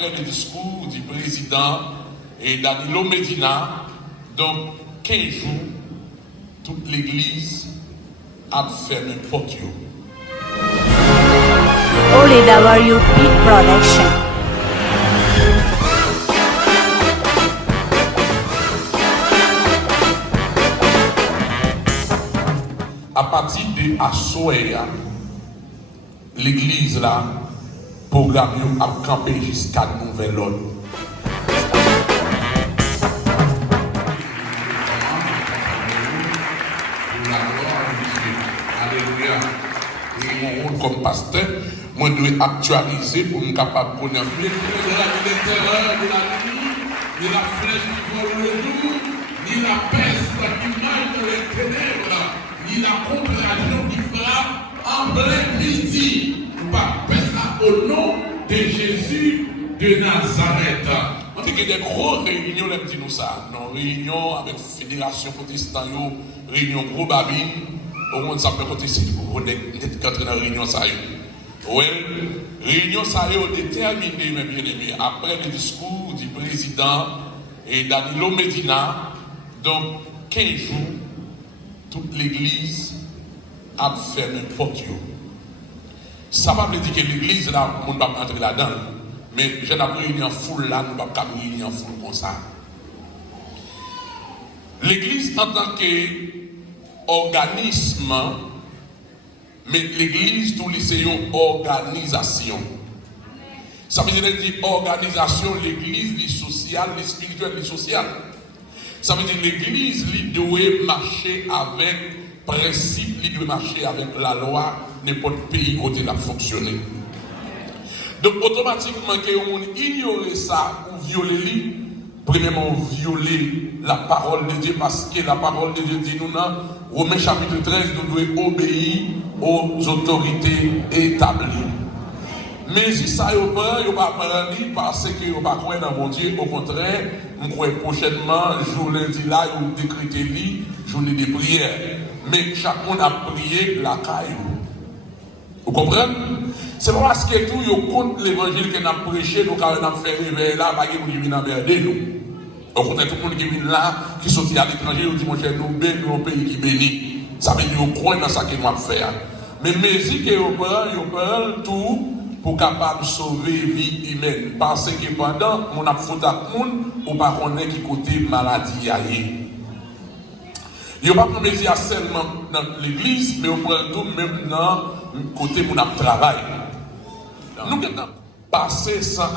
après le discours du président et Danilo Medina, donc 15 jours, toute l'église a fermé porte. OLW Big Production. À partir de Assoya, l'église là, programme a campé jusqu'à nouvel ordre. Alléluia. Et mon rôle comme pasteur, moi je dois actualiser pour me capable de connaître les terreurs de la nuit, ni la flèche qui vole le jour, ni la peste qui marche dans les ténèbres, ni la contraction qui frappe en plein midi. Pas ça au nom de Jésus de Nazareth. On dit qu'il y a des grosses réunions, les petits nous ça. Non, réunions avec la Fédération protestante, réunion gros babine. Au moins, ça peut compter si vous êtes dans la réunion ça. Oui, réunion ça est déterminée, mes bien-aimés, après le discours du président et Danilo Medina, donc 15 jours, toute l'église a fermé porte. Ça ne veut pas dire que l'église, là, on ne va pas entrer là-dedans. Mais je n'ai pas réuni en foule là, nous ne pouvons pas réunir en foule comme ça. L'église en tant qu'organisme, mais l'église, tout c'est une organisation. Ça veut dire organisation, l'église, les sociale, les spirituelles, les sociales. Ça veut dire l'église, elle doit marcher avec principe, elle doit marcher avec la loi, n'importe pays côté la fonctionner. Donc automatiquement, que on ignore ça ou violer, premièrement violer la parole de Dieu, parce que la parole de Dieu dit nous dans Romains chapitre 13, nous devons obéir aux autorités établies. Mais si ça n'est pas prendre parce que vous ne pas croire dans mon Dieu, au contraire, nous croyons prochainement, jour lundi là, vous décrétez lui, journée de prière. Mais chacun a prié la caille. Vous comprenez? C'est pas parce que tout est contre l'évangile qu'on a prêché, nous avons fait réveiller là, parce que nous venons emmerder nous. Au contraire, tout le monde qui vient là, qui sortit à l'étranger, nous dit mon cher, nous bénissons un pays qui bénit. Ça veut dire qu'on croit dans ça que nous avons fait. Mais si que vous parlez tout pour capable sauver la vie humaine. Parce que pendant mon a foutu à monde, on ne pas connaît qui côté maladie y a. Il n'y a pas de mesure seulement dans l'église, mais on prend tout même dans le côté mon travail. Nous avons passé 100 ans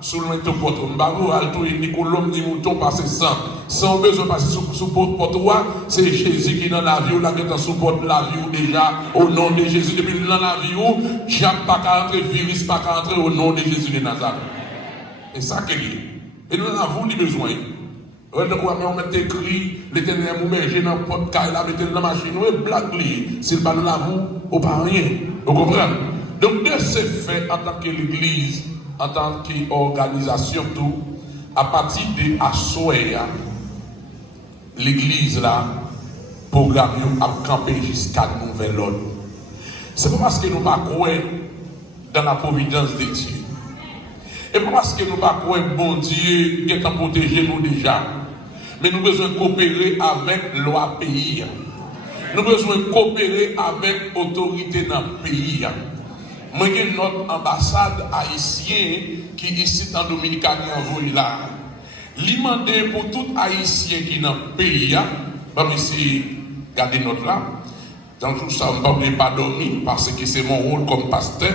sur le porte. Nous avons Nicolas dit mouton passé 100. Sans besoin de passer sous porte, c'est Jésus qui est dans la vie, là qui est sous porte la vie déjà, au nom de Jésus. Depuis dans la vie, Jacques pas qu'à entrer, virus pas qu'à entrer au nom de Jésus de Nazareth. Et ça qu'il y a. Et nous avons des besoins. On met écrit, l'éternel m'a mis dans le porte, il a mis dans la machine, et blague lui. S'il pas dans la boue, on pas rien. Vous comprenez? Donc, de ce fait, en tant que l'église, en tant qu'organisation, tout, à partir de Assoya, l'église là, programme a campé jusqu'à nouvel ordre. C'est pas parce que nous ne croyons pas dans la providence de Dieu. Et pas parce que nous ne croyons pas bon Dieu qui est en protéger nous déjà. Mais nous avons besoin de coopérer avec loi pays. Nous avons besoin de coopérer avec l'autorité dans le pays. Moi, j'ai notre ambassade haïtienne qui est ici en Dominicaine envoyée là. L'imandé pour tout haïtien qui est dans le pays, comme ici, regardez notre là. Dans tout ça, on ne peut pas dormir parce que c'est mon rôle comme pasteur.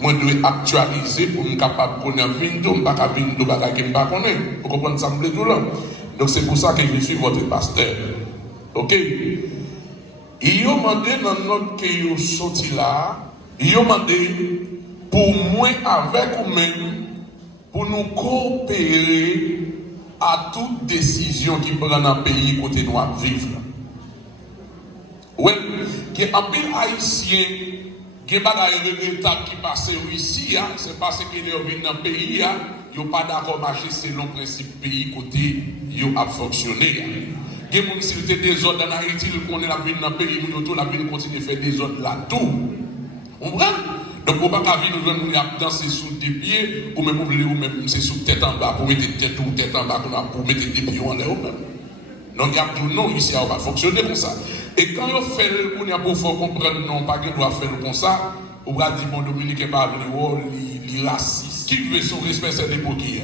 Moi, je dois actualiser pour me capable de connaître Vindo, je ne peux pas Vindo, je ne peux pas connaître. Vous comprenez ça, tout là. Donc, c'est pour ça que je suis votre pasteur. Ok? Ils ont demandé dans notre qui est sorti là, ils ont demandé pour moi avec vous-même, pour nous coopérer à toute décision qui prend dans le pays côté nous vivre. Oui, il y a un peu haïtien qui est pas dans qui passe ici, c'est parce qu'ils viennent dans le pays, ils n'ont pas d'accord marcher selon le principe pays côté ils ont fonctionné. Il y a des gens qui ont des ordres en Haïti, ils connaissent la vie dans le pays, ils ont la vie continue de faire des ordres là, tout. Vous comprenez? Donc, on ne peut pas venir danser sous des pieds, ou même c'est sous tête en bas, pour mettre tête ou tête en bas, pour mettre des pieds en l'air. Donc, il y a tout non, ici, on va fonctionner comme ça. Et quand on fait le coup, il faut comprendre, non, pas qu'on doit faire comme ça, on va dire, bon, Dominique n'est pas venu, il raciste. Qui veut son respect, c'est n'importe qui.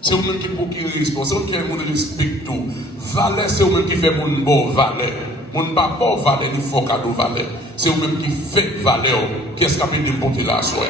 C'est vous-même qui pour qui respect, c'est vous-même qui respecte tout. Valeur, c'est vous-même qui fait mon bon valeur. Mon pas bon valeur, il faut cadeau valeur. C'est vous-même qui fait valeur. Qu'est-ce qu'on peut déporter là, soir?